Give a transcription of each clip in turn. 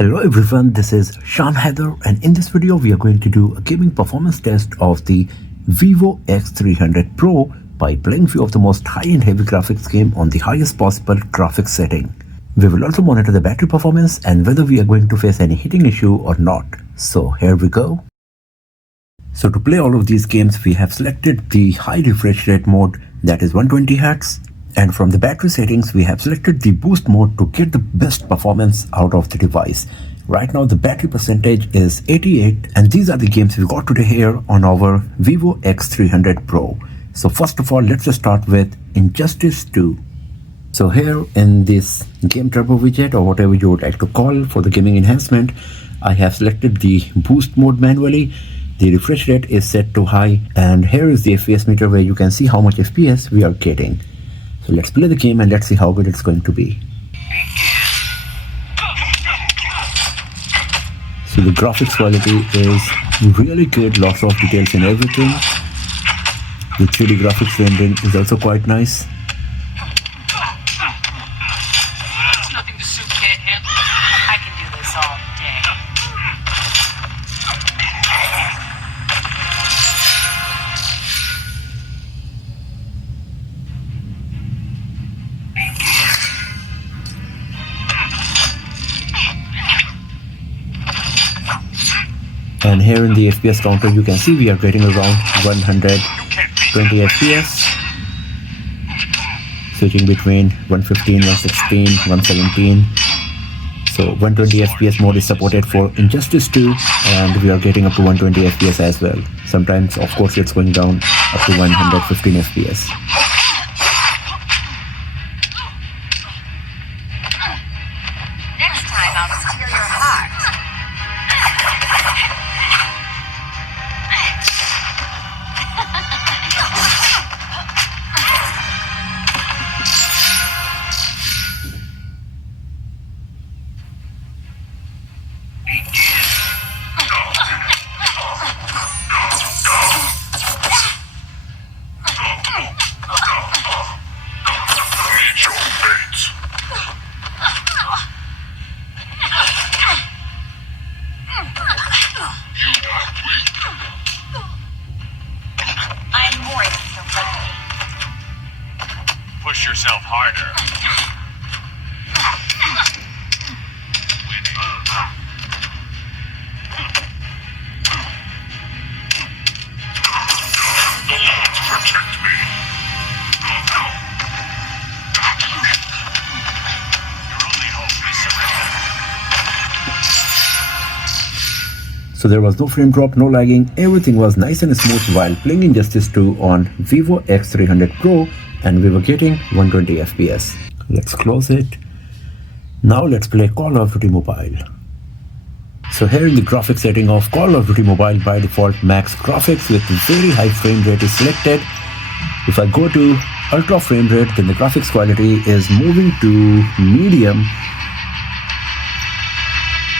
Hello everyone, this is Shan Heather, and in this video we are going to do a gaming performance test of the Vivo X300 Pro by playing few of the most high-end heavy graphics game on the highest possible graphics setting. We will also monitor the battery performance and whether we are going to face any heating issue or not. So here we go. So to play all of these games we have selected the high refresh rate mode, that is 120Hz. And from the battery settings, we have selected the boost mode to get the best performance out of the device. Right now the battery percentage is 88, and these are the games we got today here on our Vivo X300 Pro. So first of all, let's just start with Injustice 2. So here in this game turbo widget, or whatever you would like to call for the gaming enhancement, I have selected the boost mode manually. The refresh rate is set to high, and here is the FPS meter where you can see how much FPS we are getting. So let's play the game and let's see how good it's going to be. So the graphics quality is really good, lots of details in everything. The 3D graphics rendering is also quite nice. It's nothing the suit can't handle. I can do this all day. And here in the FPS counter you can see we are getting around 120 FPS, switching between 115, 116, 117. So 120 FPS mode is supported for Injustice 2, and we are getting up to 120 FPS as well. Sometimes of course it's going down up to 115 FPS. Next time I'll steal your heart. I'm more than so lucky. Push yourself harder. The Lord protect me. Your only hope is surrender. So there was no frame drop, no lagging, everything was nice and smooth while playing Injustice 2 on Vivo X300 Pro, and we were getting 120 FPS. Let's close it. Now let's play Call of Duty Mobile. So here in the graphics setting of Call of Duty Mobile, by default max graphics with very high frame rate is selected. If I go to ultra frame rate, then the graphics quality is moving to medium.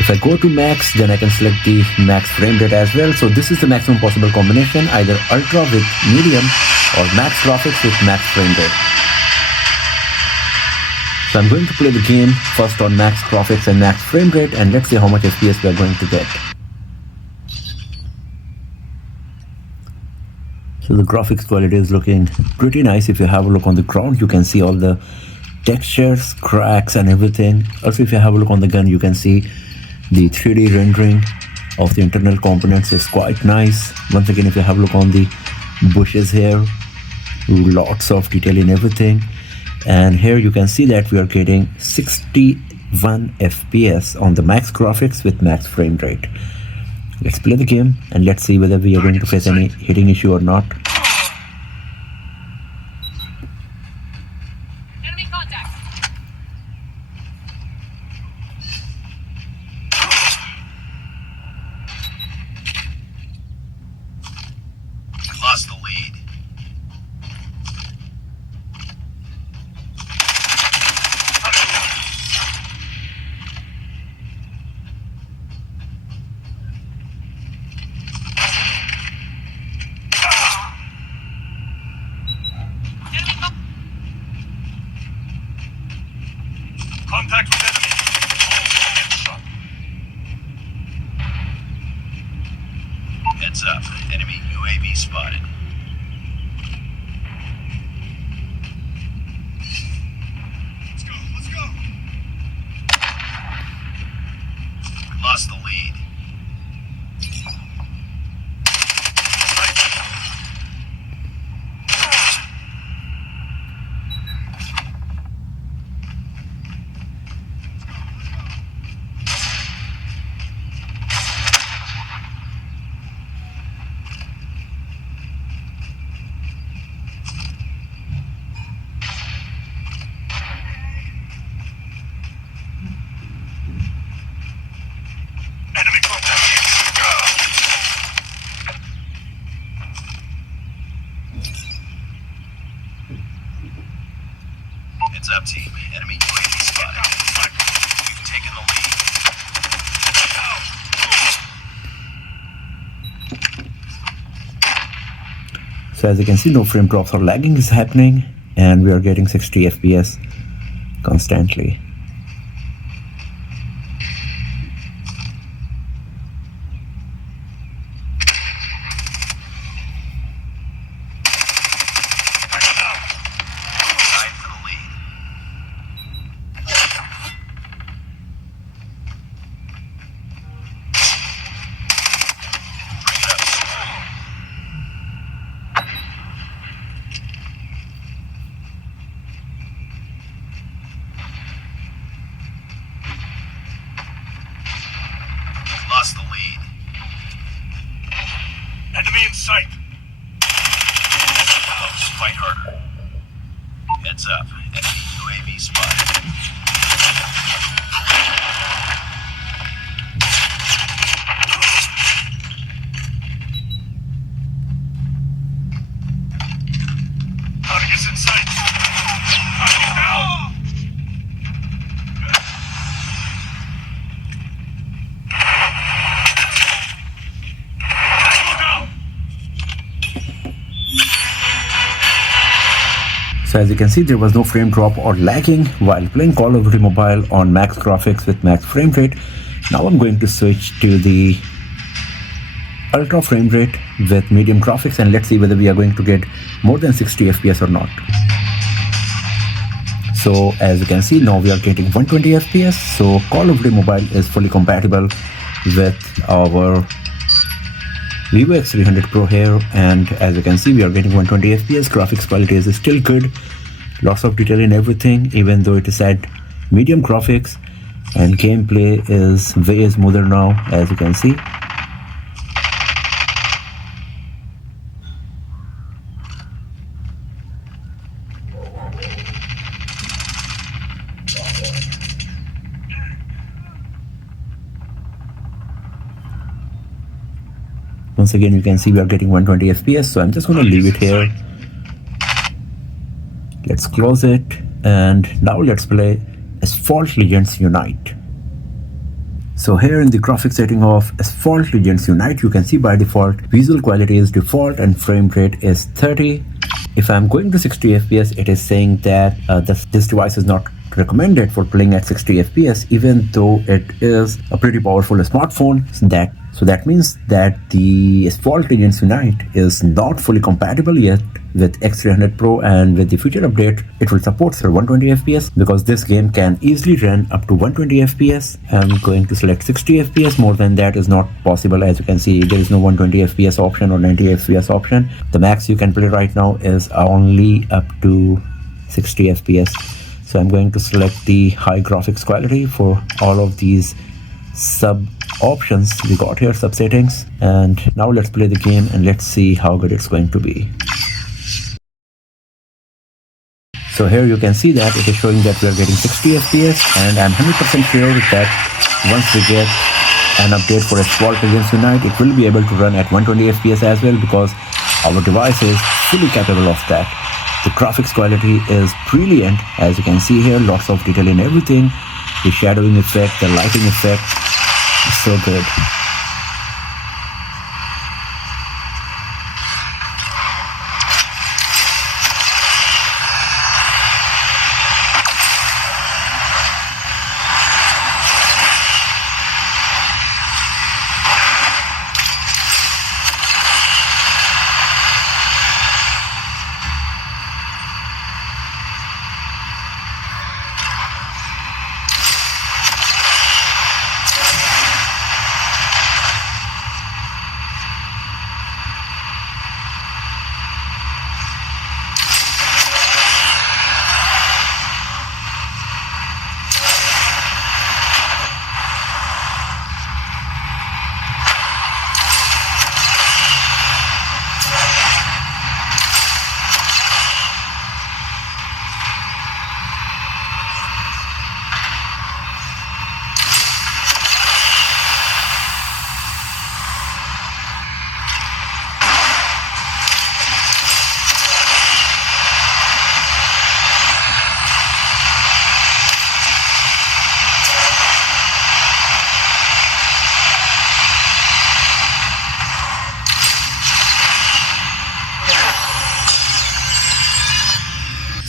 If I go to max, then I can select the max frame rate as well. So this is the maximum possible combination, either ultra with medium or max graphics with max frame rate. So I'm going to play the game first on max graphics and max frame rate, and let's see how much FPS we are going to get. So the graphics quality is looking pretty nice. If you have a look on the ground, you can see all the textures, cracks and everything. Also if you have a look on the gun, you can see the 3D rendering of the internal components is quite nice. Once again, if you have a look on the bushes here, lots of detail in everything. And here you can see that we are getting 61 FPS on the max graphics with max frame rate. Let's play the game and let's see whether we are going to face any hitting issue or not. Enemy contact. We lost the lead. up, team. Enemy UAV spotted. We've taken the lead. So as you can see, no frame drops or lagging is happening, and we are getting 60 FPS constantly. Tied for the lead. Bring it up. Lost the lead. Enemy in sight. Close. Fight harder. Heads up. Enemy UAV spotted. Target's in sight. Target down. So as you can see, there was no frame drop or lagging while playing Call of Duty Mobile on max graphics with max frame rate. Now I'm going to switch to the ultra frame rate with medium graphics, and let's see whether we are going to get more than 60 FPS or not. So as you can see, now we are getting 120 FPS. So Call of Duty Mobile is fully compatible with our Vivo X300 Pro here, and as you can see, we are getting 120 FPS. Graphics quality is still good, lots of detail in everything, even though it is at medium graphics, and gameplay is way smoother now, as you can see. Once again, you can see we are getting 120 FPS, so I'm just going to leave it here. Let's close it, and now let's play Asphalt Legends Unite. So here in the graphics setting of Asphalt Legends Unite, you can see by default visual quality is default and frame rate is 30. If I'm going to 60 FPS, it is saying that this device is not recommended for playing at 60 FPS, even though it is a pretty powerful smartphone. So that means that the Asphalt Legends Unite is not fully compatible yet with X300 Pro, and with the future update it will support 120 FPS, because this game can easily run up to 120 FPS. I'm going to select 60 FPS. More than that is not possible. As you can see, there is no 120 FPS option or 90 FPS option. The max you can play right now is only up to 60 FPS. So I'm going to select the high graphics quality for all of these sub options we got here, sub settings, and now let's play the game and let's see how good it's going to be. So here you can see that it is showing that we are getting 60 FPS, and I'm 100% sure that once we get an update for Asphalt Legends Unite, it will be able to run at 120 FPS as well, because our device is fully capable of that. The graphics quality is brilliant, as you can see here, lots of detail in everything. The shadowing effect, the lighting effect is so good.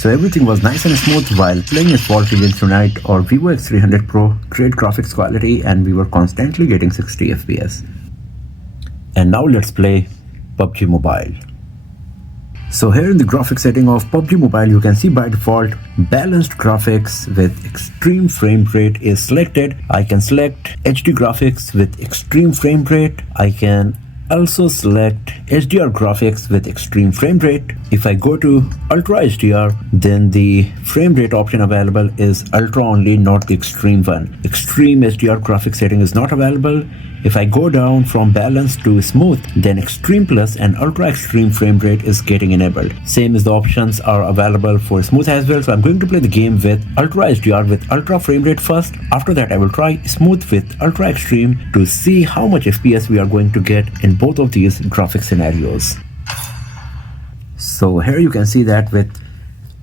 So everything was nice and smooth while playing Asphalt Legends Unite or Vivo X300 Pro, great graphics quality, and we were constantly getting 60 FPS. And now let's play PUBG Mobile. So here in the graphics setting of PUBG Mobile, you can see by default balanced graphics with extreme frame rate is selected. I can select HD graphics with extreme frame rate. I can also select HDR graphics with extreme frame rate. If I go to Ultra HDR, then the frame rate option available is Ultra only, not the extreme one. Extreme HDR graphic setting is not available. If I go down from balance to smooth, then extreme plus and ultra extreme frame rate is getting enabled. Same as the options are available for smooth as well. So I'm going to play the game with ultra HDR with ultra frame rate first. After that I will try smooth with ultra extreme to see how much FPS we are going to get in both of these graphic scenarios. So here you can see that with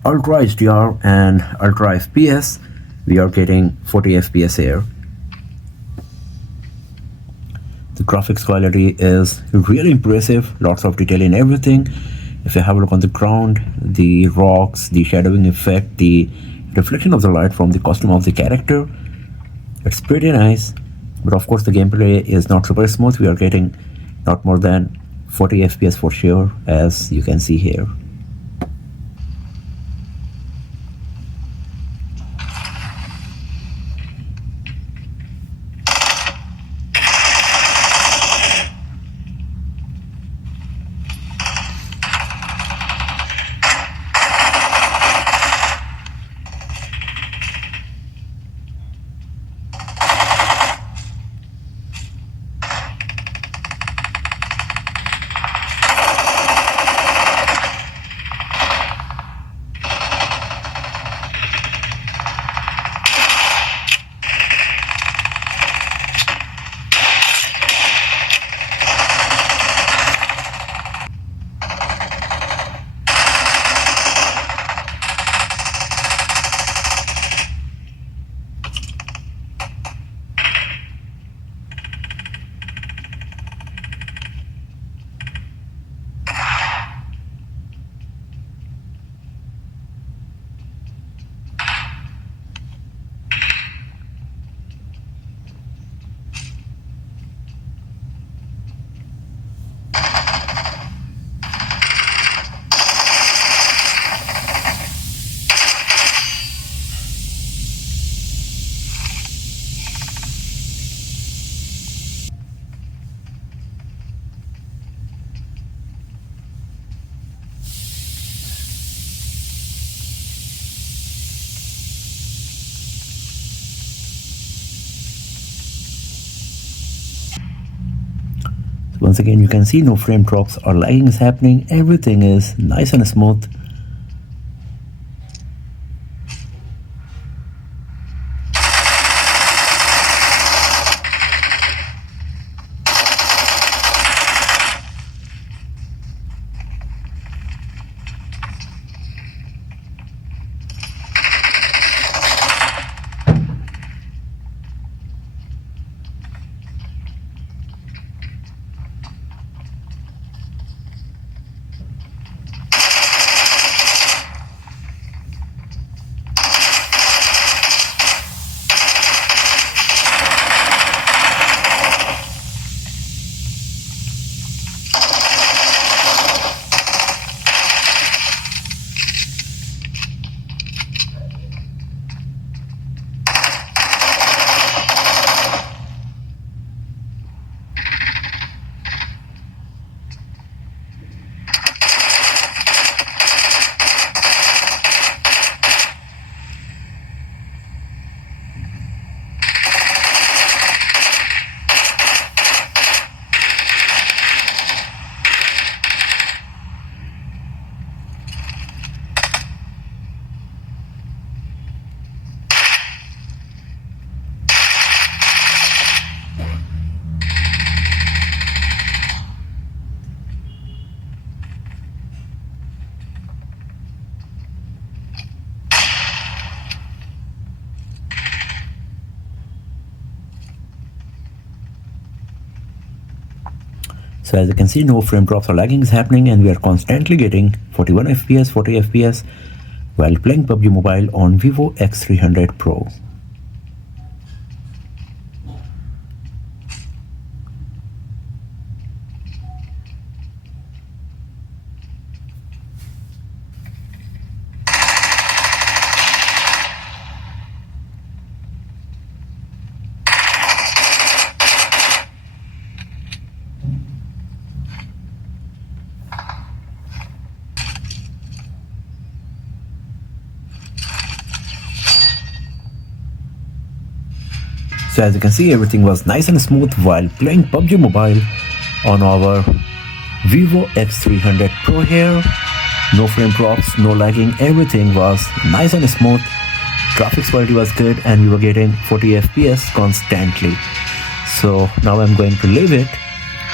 ultra HDR and ultra FPS we are getting 40 FPS here. The graphics quality is really impressive, lots of detail in everything. If you have a look on the ground, the rocks, the shadowing effect, the reflection of the light from the costume of the character, it's pretty nice. But of course the gameplay is not super smooth. We are getting not more than 40 FPS for sure, as you can see here. Once again, you can see no frame drops or lagging is happening. Everything is nice and smooth. So as you can see, no frame drops or lagging is happening, and we are constantly getting 41 FPS, 40 FPS. while playing PUBG Mobile on Vivo X300 Pro. So as you can see, everything was nice and smooth while playing PUBG Mobile on our Vivo X300 Pro here. No frame drops, no lagging, everything was nice and smooth. Graphics quality was good and we were getting 40 FPS constantly. So now I'm going to leave it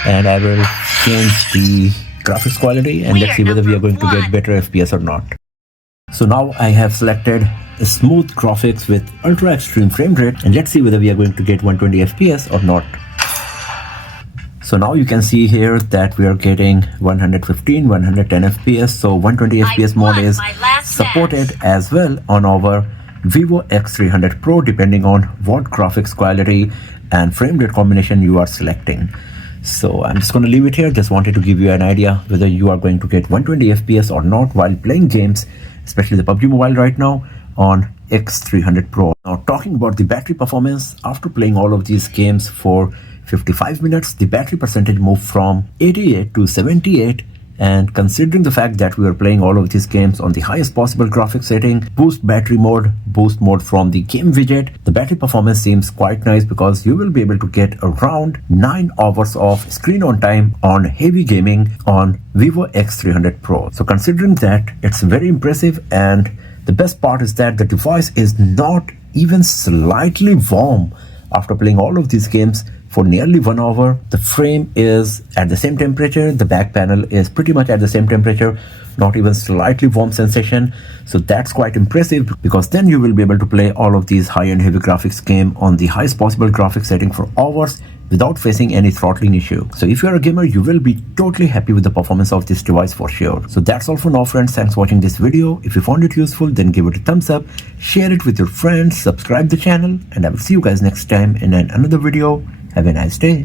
and I will change the graphics quality and let's see whether we are going to get better FPS or not. So now I have selected a smooth graphics with ultra extreme frame rate and let's see whether we are going to get 120 FPS or not. So now you can see here that we are getting 115, 110 FPS. So 120 FPS mode is supported as well on our Vivo X300 Pro depending on what graphics quality and frame rate combination you are selecting. So I'm just going to leave it here. Just wanted to give you an idea whether you are going to get 120 FPS or not while playing games, especially the PUBG Mobile right now on X300 Pro. Now talking about the battery performance, after playing all of these games for 55 minutes, the battery percentage moved from 88 to 78, and considering the fact that we are playing all of these games on the highest possible graphics setting, boost battery mode, boost mode from the game widget, the battery performance seems quite nice because you will be able to get around 9 hours of screen on time on heavy gaming on Vivo X300 Pro. So considering that, it's very impressive, and the best part is that the device is not even slightly warm after playing all of these games for nearly 1 hour. The frame is at the same temperature, the back panel is pretty much at the same temperature, not even slightly warm sensation. So that's quite impressive because then you will be able to play all of these high-end heavy graphics game on the highest possible graphics setting for hours without facing any throttling issue. So if you're a gamer, you will be totally happy with the performance of this device for sure. So that's all for now friends. Thanks for watching this video. If you found it useful, then give it a thumbs up, share it with your friends, subscribe the channel, and I will see you guys next time in another video. Have a nice day.